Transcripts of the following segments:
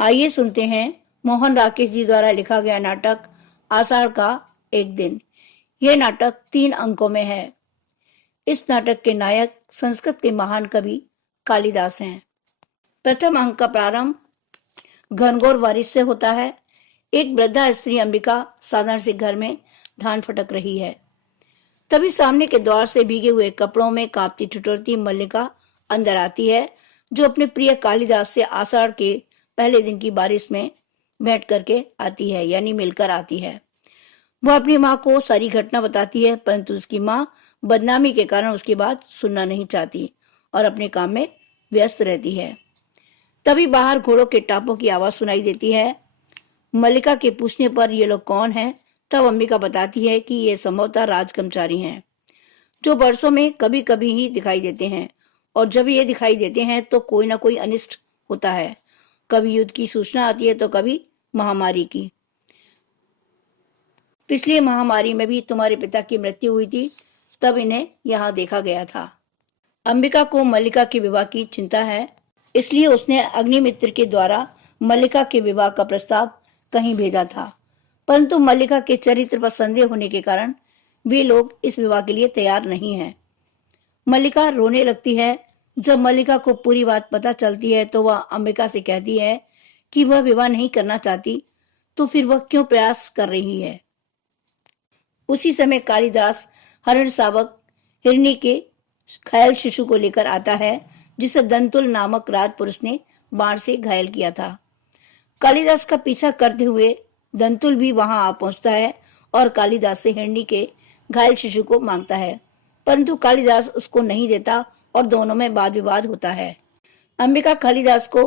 आइए सुनते हैं मोहन राकेश जी द्वारा लिखा गया नाटक आषाढ़ का एक दिन। यह नाटक 3 अंकों में है। इस नाटक के नायक संस्कृत के महान कवि कालिदास हैं। प्रथम अंक का प्रारंभ घनघोर बारिश से होता है। एक वृद्धा स्त्री अंबिका साधारण से घर में धान फटक रही है। तभी सामने के द्वार से भीगे हुए कपड़ों में कांपती ठिठुरती मल्लिका अंदर आती है, जो अपने प्रिय कालिदास से आषाढ़ के पहले दिन की बारिश में भेंट करके आती है, यानी मिलकर आती है। वह अपनी माँ को सारी घटना बताती है, परंतु उसकी माँ बदनामी के कारण उसकी बात सुनना नहीं चाहती और अपने काम में व्यस्त रहती है। तभी बाहर घोड़ों के टापों की आवाज सुनाई देती है। मल्लिका के पूछने पर ये लोग कौन हैं, तब अंबिका बताती है कि ये संभवतः राजकर्मचारी हैं, जो वर्षों में कभी कभी ही दिखाई देते हैं, और जब ये दिखाई देते हैं तो कोई ना कोई अनिष्ट होता है। कभी युद्ध की सूचना आती है तो कभी महामारी की। पिछली महामारी में भी तुम्हारे पिता की मृत्यु हुई थी, तब इन्हें यहाँ देखा गया था। अंबिका को मल्लिका के विवाह की चिंता है, इसलिए उसने अग्निमित्र के द्वारा मल्लिका के विवाह का प्रस्ताव कहीं भेजा था, परंतु मल्लिका के चरित्र पर संदेह होने के कारण वे लोग इस विवाह के लिए तैयार नहीं हैं। मल्लिका रोने लगती है। जब मल्लिका को पूरी बात पता चलती है तो वह अंबिका से कहती है कि वह विवाह नहीं करना चाहती, तो फिर वह क्यों प्रयास कर रही है। उसी समय कालिदास हरण शावक हिरणी के घायल शिशु को लेकर आता है, जिसे दंतुल नामक राजपुरुष ने बाण से घायल किया था। कालिदास का पीछा करते हुए दंतुल भी वहां आ पहुंचता है और कालिदास से हिरणी के घायल शिशु को मांगता है, परंतु कालिदास उसको नहीं देता और दोनों में वाद विवाद होता है। अंबिका कालिदास को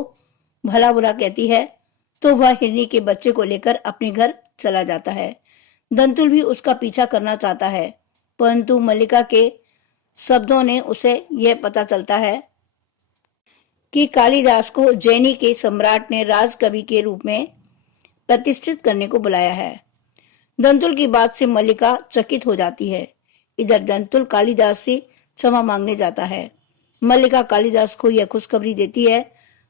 भला बुरा कहती है, तो वह हिरणी के बच्चे को लेकर अपने घर चला जाता है। दंतुल भी उसका पीछा करना चाहता है, परंतु मल्लिका के शब्दों ने उसे यह पता चलता है कि कालिदास को उज्जैनी के सम्राट ने राजकवि के रूप में प्रतिष्ठित करने को बुलाया है। दंतुल की बात से मल्लिका चकित हो जाती है। इधर दंतुल कालिदास से क्षमा मांगने जाता है। मल्लिका कालिदास को यह खुशखबरी देती है।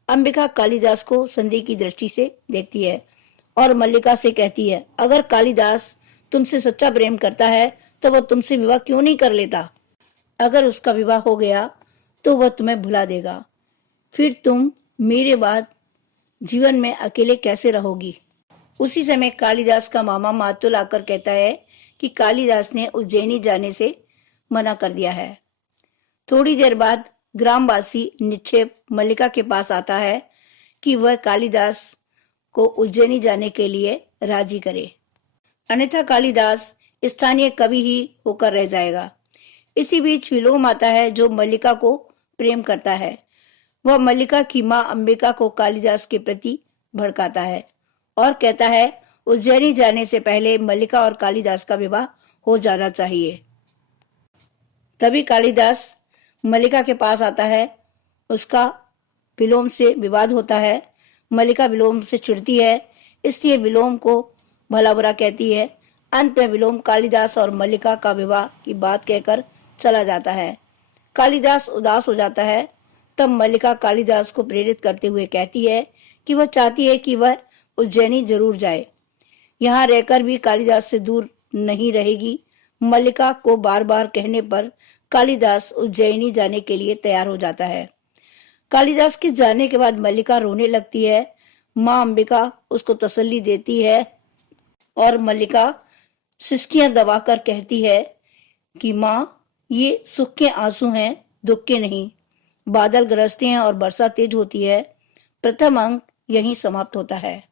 अंबिका कालिदास को संदेह की दृष्टि से देखती है और मल्लिका से कहती है, अगर कालिदास तुमसे सच्चा प्रेम करता है तो वह तुमसे विवाह क्यों नहीं कर लेता। अगर उसका विवाह हो गया तो वह तुम्हें भुला देगा, फिर तुम मेरे बाद जीवन में अकेले कैसे रहोगी। उसी समय कालिदास का मामा मातुल आकर कहता है कि कालिदास ने उज्जैनी जाने से मना कर दिया है। थोड़ी देर बाद ग्रामवासी निक्षेप मल्लिका के पास आता है कि वह कालिदास को उज्जैनी जाने के लिए राजी करे, अन्यथा कालिदास स्थानीय कवि ही होकर रह जाएगा। इसी बीच विलोम आता है, जो मल्लिका को प्रेम करता है। वह मल्लिका की माँ अंबिका को कालिदास के प्रति भड़काता है और कहता है, उज्जैनी जाने से पहले मल्लिका और कालिदास का विवाह हो जाना चाहिए। तभी कालिदास मल्लिका के पास आता है। उसका विलोम से विवाद होता है। मल्लिका विलोम से चिढ़ती है, इसलिए विलोम को भला बुरा कहती है। अंत में विलोम कालिदास और मल्लिका का विवाह की बात कहकर चला जाता है। कालिदास उदास हो जाता है। तब मल्लिका कालिदास को प्रेरित करते हुए कहती है कि वह चाहती है कि वह उज्जैनी जरूर जाए। यहाँ रहकर भी कालिदास से दूर नहीं रहेगी। मल्लिका को बार बार कहने पर कालिदास उज्जैनी जाने के लिए तैयार हो जाता है। कालिदास के जाने के बाद मल्लिका रोने लगती है। माँ अंबिका उसको तसल्ली देती है और मल्लिका सिसकियां दबाकर कहती है कि माँ, ये सुख के आंसू हैं, दुख के नहीं। बादल गरजते हैं और वर्षा तेज होती है। प्रथम अंक यहीं समाप्त होता है।